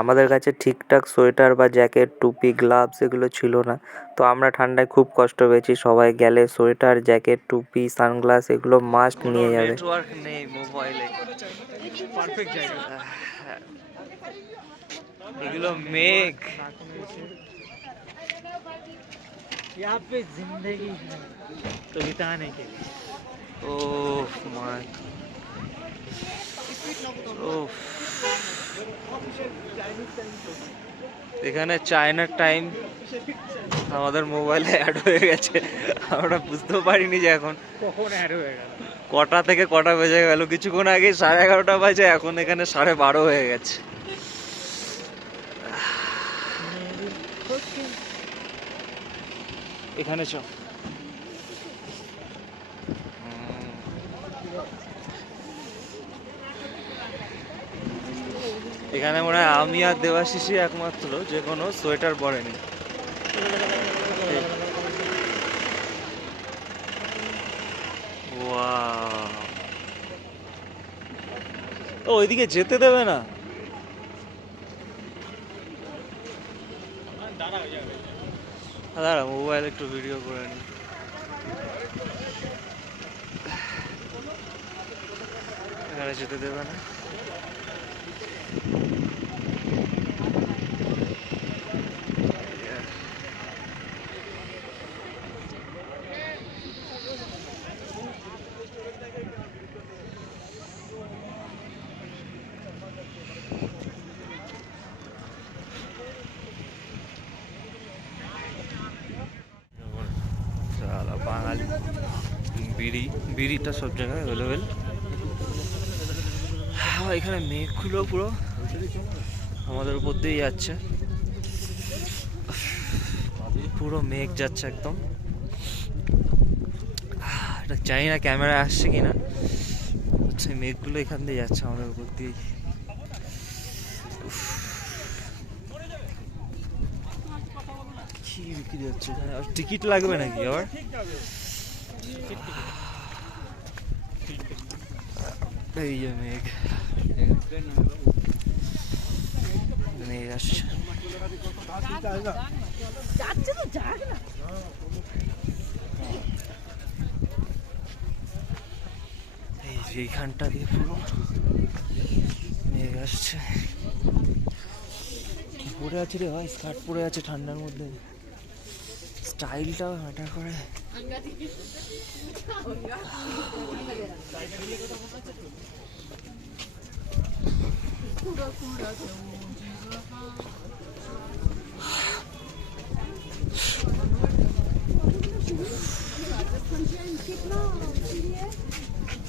আমাদের কাছে ঠিকঠাক সোয়েটার বা জ্যাকেট, টুপি, গ্লাভস এগুলো ছিল না। তো আমরা ঠান্ডায় খুব কষ্ট পেয়েছি। সবাই গেলে সোয়েটার, জ্যাকেট, টুপি, সানগ্লাস এগুলো মাস্ট নিয়ে যাবে। নেটওয়ার্ক নেই মোবাইলে, পারফেক্ট জায়গা। এগুলো মেঘ, यहाँ पे जिंदगी है तो बिताने के लिए। ओह माय, ओह এখানে চায়নার টাইম আমাদের মোবাইলে অ্যাড হয়ে গেছে। আমরা বুঝতেও পারিনি যে এখন কখন অ্যাড হয়ে গেল, কটা থেকে কটা বেজে গেল। কিছুক্ষণ আগে 11:30 বাজে, এখন এখানে 12:30 হয়ে গেছে। এখানে চ, এখানে মনে হয় আমি আর দেবাশিসই একমাত্র যে কোনো সোয়েটার পরেনি। ও ওইদিকে যেতে দেবে না। দাঁড়া মোবাইল একটু ভিডিও করে নি। এখানে যেতে দেবে না। বিড়িটা সব জায়গায় অ্যাভেলেবেল। এখানে মেঘগুলো পুরো আমাদের উপর দিয়ে যাচ্ছে, পুরো মেঘ যাচ্ছে একদম। এটা জানি না ক্যামেরা আসছে কিনা, সেই মেঘগুলো এখান দিয়ে যাচ্ছে আমাদের উপর দিয়ে। কি বিক্রি হচ্ছে এখানে? আর টিকিট লাগবে নাকি আবার? এই যে মেঘ, মেঘ আসছে। এই যে এইখানটা দিয়ে পুরো মেঘ আসছে। কি পরে আছে রে ভাই, স্কার্ট পরে আছে ঠান্ডার মধ্যে, স্টাইলটাও ম্যাটার করে।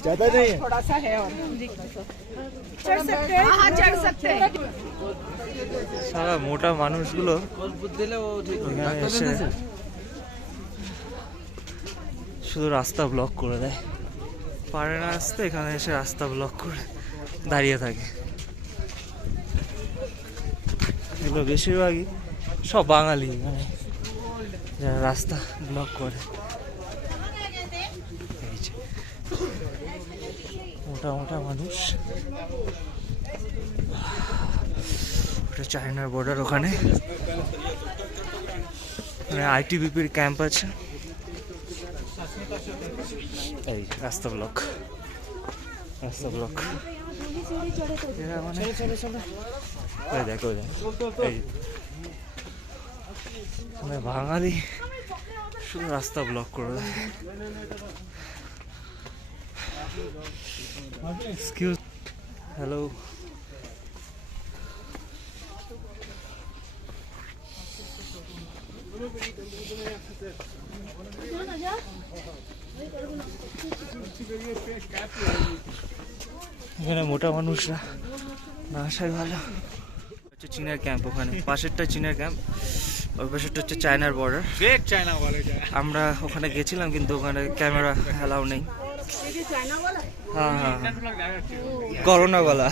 ज्यादा नहीं है, थोड़ा सा है और चढ़ सकते हैं, हाँ चढ़ सकते हैं। সারা মোটা মানুষগুলো এখানে এসে শুধু রাস্তা ব্লক করে দেয়, পারে না আসতে, এখানে এসে রাস্তা ব্লক করে দাঁড়িয়ে থাকে। এগুলো বেশিরভাগই সব বাঙালি, মানে যারা রাস্তা ব্লক করে। এই যে মোটা মোটা মানুষ, ওটা চায়নার বর্ডার, ওখানে আইটিবিপির ক্যাম্প আছে। এই রাস্তা ব্লক, রাস্তা ব্লক। এরা মানে ওই দেখো, ওই দেখো, এই মানে বাঙালি শুধু রাস্তা ব্লক করে দেয়। Excuse, hello. এখানে মোটা মানুষরা না আসাই ভালো। হচ্ছে চীনের ক্যাম্প, ওখানে পাশেরটা চীনের ক্যাম্প, ওই পাশেরটা হচ্ছে চায়নার বর্ডার। चाइना वाले আমরা ওখানে গেছিলাম কিন্তু ওখানে ক্যামেরা অ্যালাউ নেই। হ্যাঁ হ্যাঁ হ্যাঁ, করোনা वाला।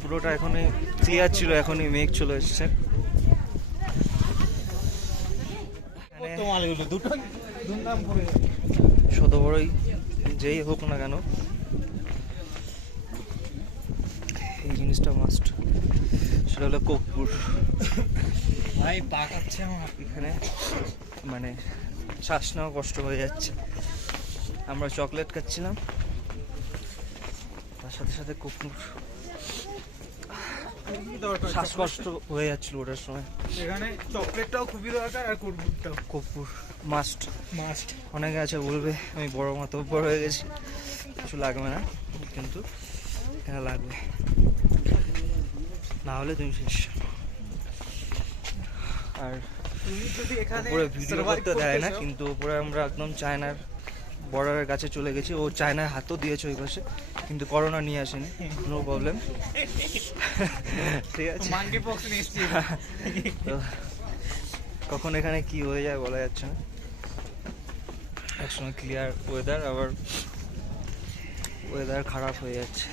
পুরোটা এখনই ক্লিয়ার ছিল, এখনই মেঘ চলে এসছে। तो माल দুটো ধুমধাম করে শত বড়ই যেই হোক না কেন, এই জিনিসটা মাস্ট, সেটা হলো কোকপুর। ভাই পাকাচ্ছে আমার। এখানে মানে শ্বাস নেওয়া কষ্ট হয়ে যাচ্ছে। আমরা চকলেট খাচ্ছিলাম, তার সাথে সাথে কোকপুর, শ্বাসকষ্ট হয়ে যাচ্ছিল ওটার সময়। এখানে চকলেটটাও খুবই দরকার আর কুরকুরটাও কোকপুর মাস্ট। মাস্ট। অনেকে আছে বলবে আমি বড় মাতব্বর হয়ে গেছি, কিছু লাগবে না, কিন্তু এখানে লাগবে, না হলে তুমি শেষ। আর তুমি যদি এখানে উপরে ভিডিও করতে দেয় না, কিন্তু উপরে আমরা একদম চায়নার বর্ডারের কাছে চলে গেছি। ও চায়নার হাতও দিয়েছে ওই পাশে, কিন্তু করোনা নিয়ে আসেনি, নো প্রবলেম। ঠিক আছে, মাঙ্কি পক্স নিয়ে এসছি। তো কখন এখানে কি হয়ে যায় বলা যাচ্ছে না। একসময় ক্লিয়ার ওয়েদার, আবার ওয়েদার খারাপ হয়ে যাচ্ছে।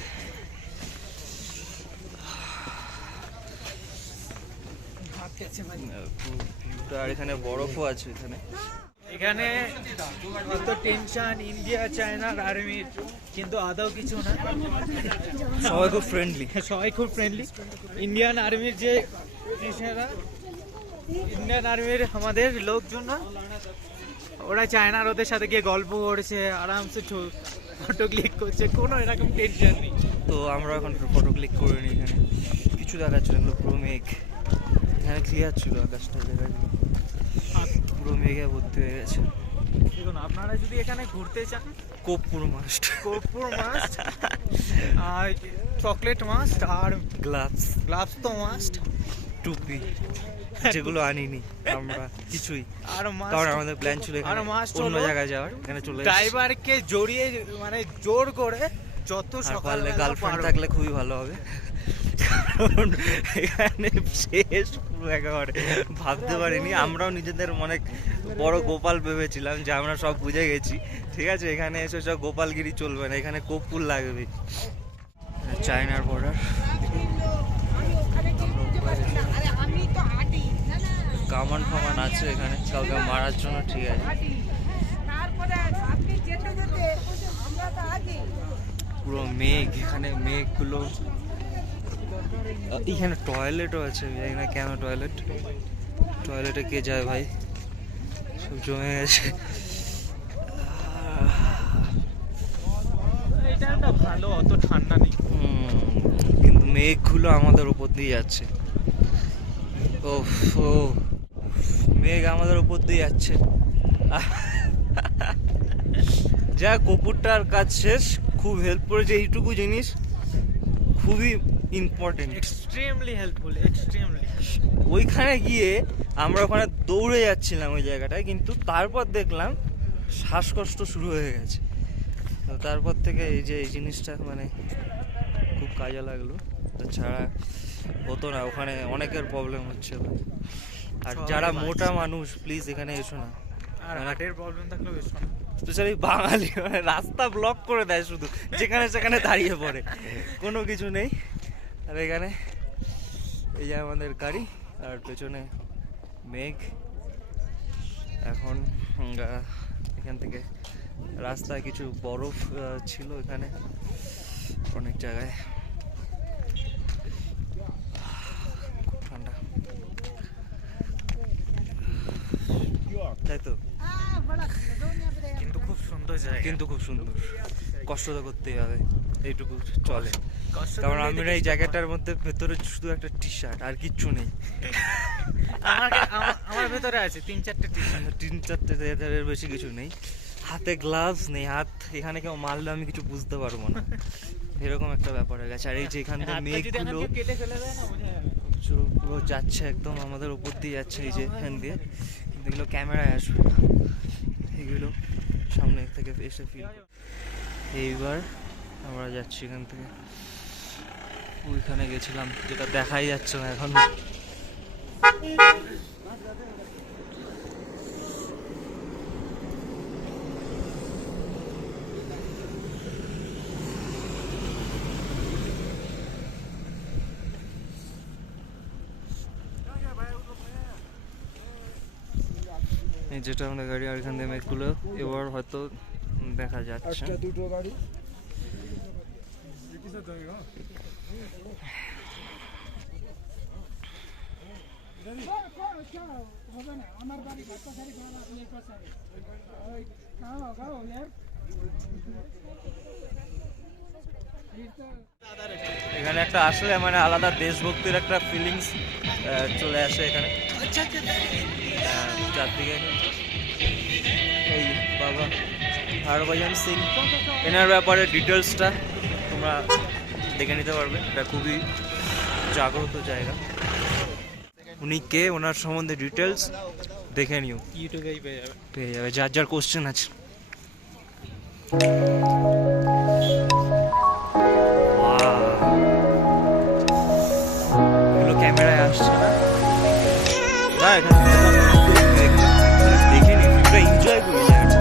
ভিউটা, আর এখানে বরফও আছে এখানে। এখানে কত টেনশন ইন্ডিয়া চায়নার আর্মির, কিন্তু আদৌ কিছু না, সবাই খুব ফ্রেন্ডলি। সবাই খুব ফ্রেন্ডলি। ইন্ডিয়ান আর্মির যে ইন্ডিয়ান আর্মির আমাদের লোকজন না, ওরা চায়নার ওদের সাথে গিয়ে গল্প করছে, আরামসে ফটো ক্লিক করছে, কোনো এরকম টেনশন নেই। তো আমরা এখন ফটো ক্লিক করে নিই। এখানে কিছু দেখাচ্ছিল না, পুরো মেঘ। এখানে ক্লিয়ার ছিল আকাশটা, জায়গাগুলো পুরো মেঘে ভর্তি হয়ে গেছে। দেখুন, আপনারা যদি এখানে ঘুরতে চান, কোকপুর মাস্ট, কর্পূর মাস্ট, আর চকলেট মাস্ট, আর গ্লাভস। গ্লাভস তো মাস্ট। টুপি, যেগুলো আনিনি আমরা কিছুই, আর কারণ আমাদের প্ল্যান ছিল এখানে অন্য জায়গায় যাওয়ার, এখানে চলে এসেছি। ড্রাইভারকে জড়িয়ে মানে জোর করে যত আর সকাল পারলে গার্লফ্রেন্ড থাকলে খুবই ভালো হবে, কারণ এখানে শেষ পুরো একেবারে ভাবতে পারিনি। আমরাও নিজেদের অনেক বড় গোপাল ভেবেছিলাম যে আমরা সব বুঝে গেছি, ঠিক আছে, এখানে এসে সব গোপালগিরি চলবে না, এখানে কর্পূর লাগবে। চায়নার বর্ডার, কামান ফামান আছে এখানে কাউকে মারার জন্য, ঠিক আছে। পুরো মেঘ, এখানে মেঘগুলো, এখানে টয়লেটও আছে, জানি না কেন টয়লেটে কে যায় ভাই, সব জমে গেছে। এটা একটা ভালো, অত ঠান্ডা নেই। কিন্তু মেঘগুলো আমাদের উপর দিয়ে যাচ্ছে, ও মেঘ আমাদের উপর দিয়ে যাচ্ছে। যা কপুরটার কাজ শেষ, খুব হেল্প করেছে এইটুকু জিনিস, খুবই ইম্পর্টেন্ট, এক্সট্রিমলি হেল্পফুল, এক্সট্রিমলি। ওইখানে গিয়ে আমরা ওখানে দৌড়ে যাচ্ছিলাম ওই জায়গাটায়, কিন্তু তারপর দেখলাম শ্বাসকষ্ট শুরু হয়ে গেছে, তো তারপর থেকে এই যে এই জিনিসটা মানে খুব কাজে লাগলো, তাছাড়া হতো না, ওখানে অনেকের প্রবলেম হচ্ছে। আর যারা মোটা মানুষ প্লিজ এখানে এসো না, আর হার্টের প্রবলেম থাকলেও বেশ না। স্পেশালি বাঙালি, মানে রাস্তা ব্লক করে দেয় শুধু, যেখানে সেখানে দাঁড়িয়ে পড়ে, কোনো কিছু নেই। আর এখানে এই যে আমাদের গাড়ি, আর পেছনে মেঘ। এখন এখান থেকে রাস্তায় কিছু বরফ ছিল এখানে অনেক জায়গায়, খুব ঠান্ডা, তাই তো, কিন্তু খুব সুন্দর জায়গা, কিন্তু খুব সুন্দর। কষ্ট তো করতেই হবে, এইটুকু চলে, কষ্ট কারণ করলেই আমি তো এই কিছু জ্যাকেটটার মধ্যে ভেতরে শুধু একটা টি শার্ট আর কিচ্ছু নেই। আমার ভেতরে আছে 3-4টে টি শার্ট। 3-4টে, এর বেশি কিছু নেই। হাতে গ্লাভস নেই, হাত এখানে কেউ মারলে আমি কিছু বুঝতে পারবো না, এরকম একটা ব্যাপার হয়ে গেছে। আর এই যে এখান থেকে মেঘগুলো কেটে ফেলে দেয় না, বোঝা যাবে না। পুরো যাচ্ছে একদম আমাদের উপর দিয়ে যাচ্ছে, এই যে এখান দিয়ে, কিন্তু এগুলো ক্যামেরায় আসবে না, এগুলো সামনে থেকে এসে ফিল। এইবার আমরা যাচ্ছি এখান থেকে, ওইখানে গেছিলাম যেটা দেখাই যাচ্ছে না এখন। এই যেটা আমাদের গাড়ি, আর এখান থেকে মেঘগুলো এবার হয়তো দেখা যাচ্ছে। এখানে একটা আসলে মানে আলাদা দেশভক্তির একটা ফিলিংস চলে আসে এখানে, চারদিকে। এই বাবা হরভজন সিং, এনার ব্যাপারে ডিটেলসটা তোমরা দেখে নিতে পারবে, এটা খুবই জাগ্রত জায়গা। উনি কে, ওনার সম্বন্ধে ডিটেলস দেখে নিও, ইউটিউবেই পেয়ে যাবে। যার যার কোশ্চেন আছে। এগুলো ক্যামেরায় আসছে না, দেখে নি, এনজয় করি জায়গাটা।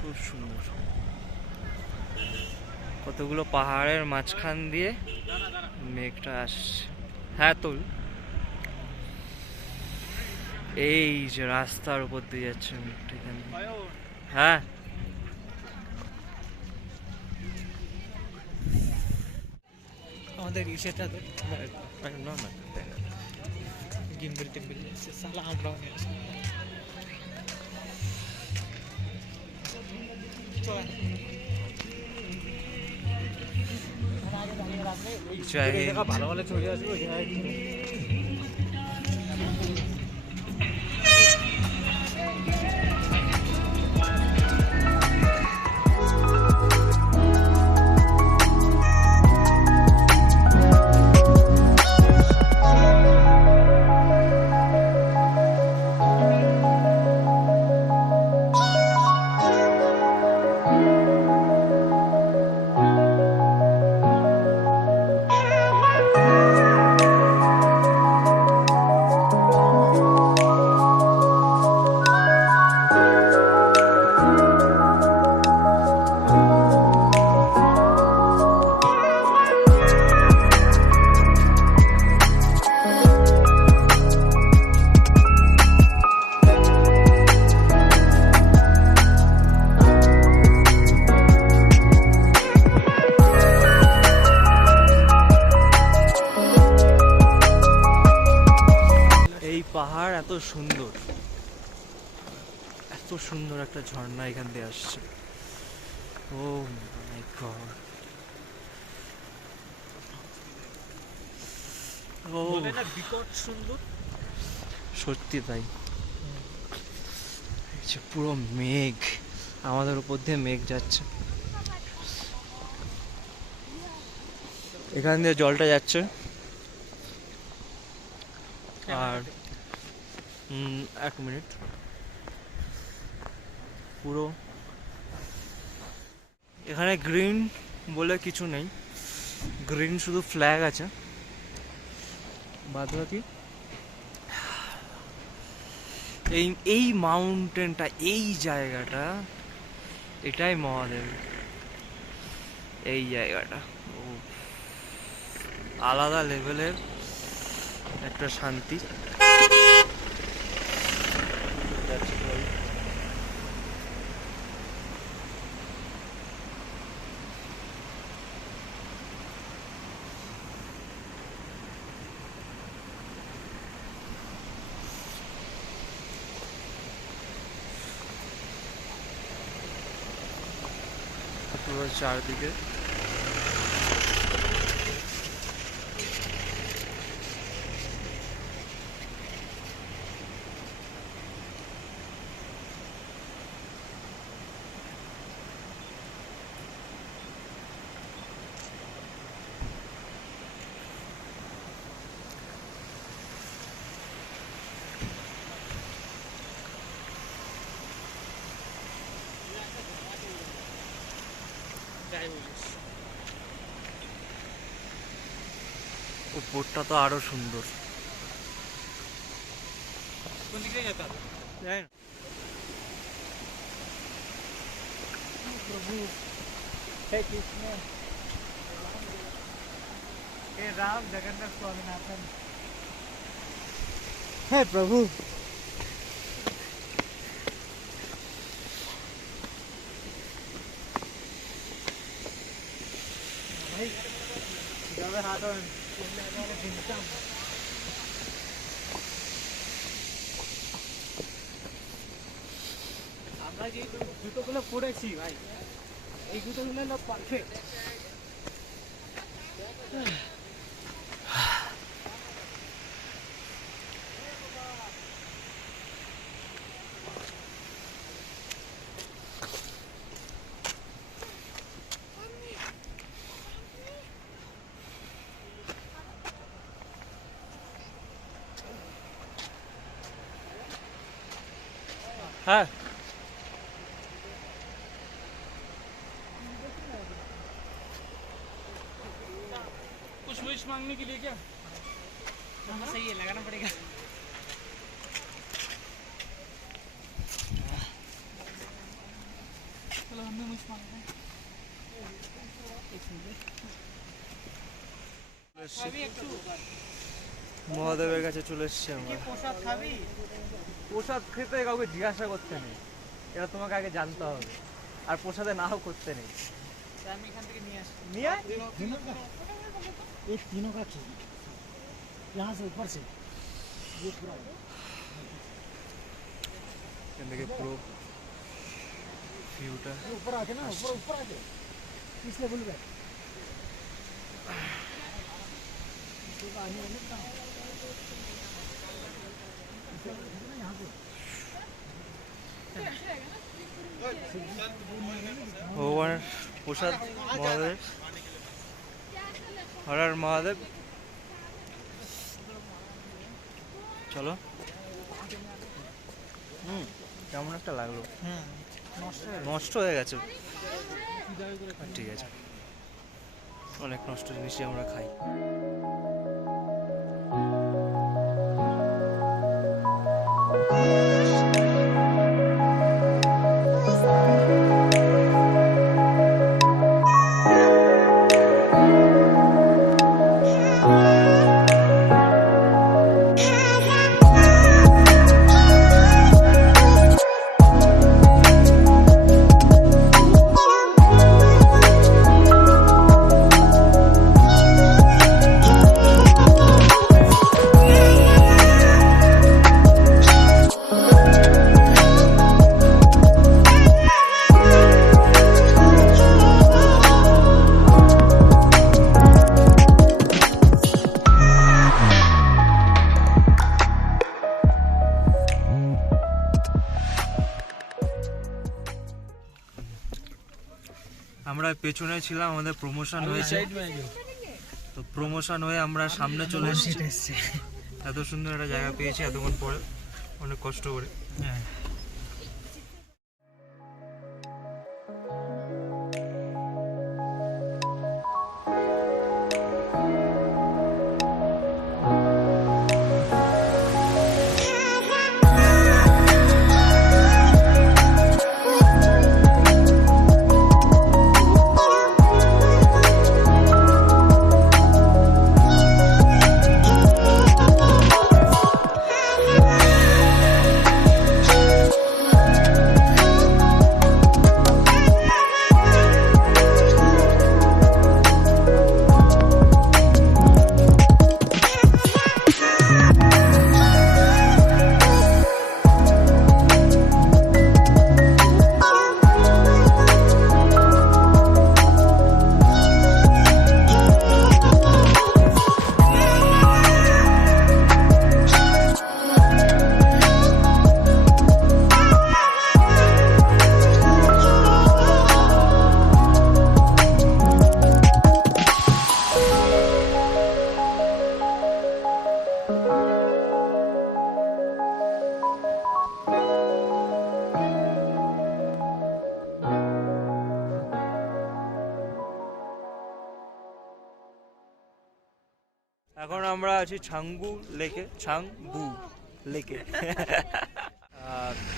খুব সুন্দর, কতগুলো পাহাড়ের মাঝখান দিয়ে মেঘটা আসছে। হ্যাঁ তোল, এই যে রাস্তার উপর দিয়ে যাচ্ছে মেঘটা এখান দিয়ে। হ্যাঁ আমাদের ইসেটাতে না না গিম্বল টিম্বল এসে সালা আমরাও নিয়ে আসি। জয় হিন্দ। ভালো ভালো ছবি আসবে। এই পাহাড় এত সুন্দর, এত সুন্দর একটা ঝর্ণা এখান দিয়ে আসছে। ও মাই গড, ও বিকট সুন্দর। সত্যি তাই। এই যে পুরো মেঘ, আমাদের উপর দিয়ে মেঘ যাচ্ছে, এখান দিয়ে জলটা যাচ্ছে। আর 1 মিনিট, পুরো এখানে গ্রিন বলে কিছু নেই, গ্রিন শুধু ফ্ল্যাগ আছে, বাদ বাকি এই মাউন্টেনটা, এই জায়গাটা, এটাই মহাদেব। এই জায়গাটা আলাদা লেভেলের একটা শান্তি। পুরো চারদিকে উপরটা তো আরো সুন্দর। কোন দিকে যেতে হবে? জানি না। प्रभु हे कृष्ण हे राम जगन्नाथ स्वामीनाथन हे प्रभु। भाई जावे हाथ और আমরা যে জুতোগুলো পরেছি ভাই, এই জুতোগুলো হলো পারফেক্ট। হ্যাঁ कुछ विश मांगने के लिए क्या? हाँ सही है, लगाना पड़ेगा। चलो हमने विश मांगना है। মহাদেবের কাছে চলে এসছি আমরা। প্রসাদ খাবি? প্রসাদ খেতে কাউকে জিজ্ঞাসা করতে নেই, এটা তোমাকে আগে জানতে হবে, আর প্রসাদে নাও করতে নেই। আমি এখান থেকে নিয়ে আসি। নিয়ে एक तीनों का खींच यहाँ से ऊपर से ये पूरा এখান থেকে পুরো ভিউটা ऊपर आके ना ऊपर आके इस लेवल पे ভগবানের প্রসাদ মহাদেব, হর হর মহাদেব। চলো। কেমন একটা লাগলো, নষ্ট হয়ে গেছে। ঠিক আছে, অনেক নষ্ট জিনিসই আমরা খাই। আমরা পেছনে ছিলাম, আমাদের প্রমোশন হয়েছে, তো প্রমোশন হয়ে আমরা সামনে চলে এসেছি। এত সুন্দর একটা জায়গা পেয়েছি এতক্ষণ পরে, অনেক কষ্ট করে। এখন আমরা আছি ছাংবু লেকে, ছাংবু লেকে।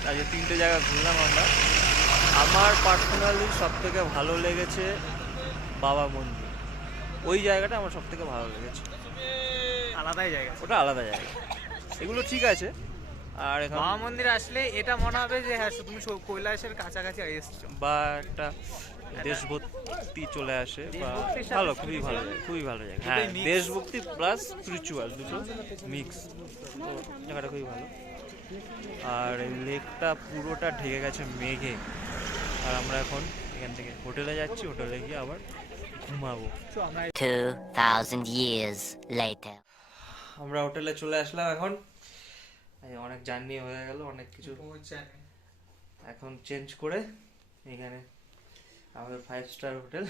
আজকে 3টে জায়গা ঘুরলাম আমরা। আমার পার্সোনালি সব থেকে ভালো লেগেছে বাবা মন্দির, ওই জায়গাটা আমার সব থেকে ভালো লেগেছে। আলাদাই জায়গা, ওটা আলাদা জায়গা, এগুলো ঠিক আছে। আর এখন বাবা মন্দির আসলে এটা মনে হবে যে হ্যাঁ তুমি কৈলাসের কাছাকাছি এসেছো, বা একটা দেশভক্তি চলে আসে, বা দেশভক্তির সাথে ভালো, খুবই ভালো জায়গা, খুবই ভালো জায়গা। হ্যাঁ, mix। দেশভক্তি প্লাস স্পিরিচুয়াল দুটো মিক্স, তো জায়গাটা খুবই ভালো। আর এই লেকটা পুরোটা ঢেকে গেছে মেঘে। আর আমরা এখন এখান থেকে হোটেলে যাচ্ছি, হোটেলে গিয়ে আবার ঘুমাবো। 2,000 years later. আমরা হোটেলে চলে আসলাম এখন। এই অনেক জার্নি হয়ে গেল, অনেক কিছু। এখন চেঞ্জ করে এখানে আমাদের 5 স্টার হোটেল,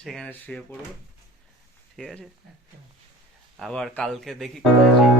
সেখানে শুয়ে পড়বো। ঠিক আছে, আবার কালকে দেখি কোথায় যাই।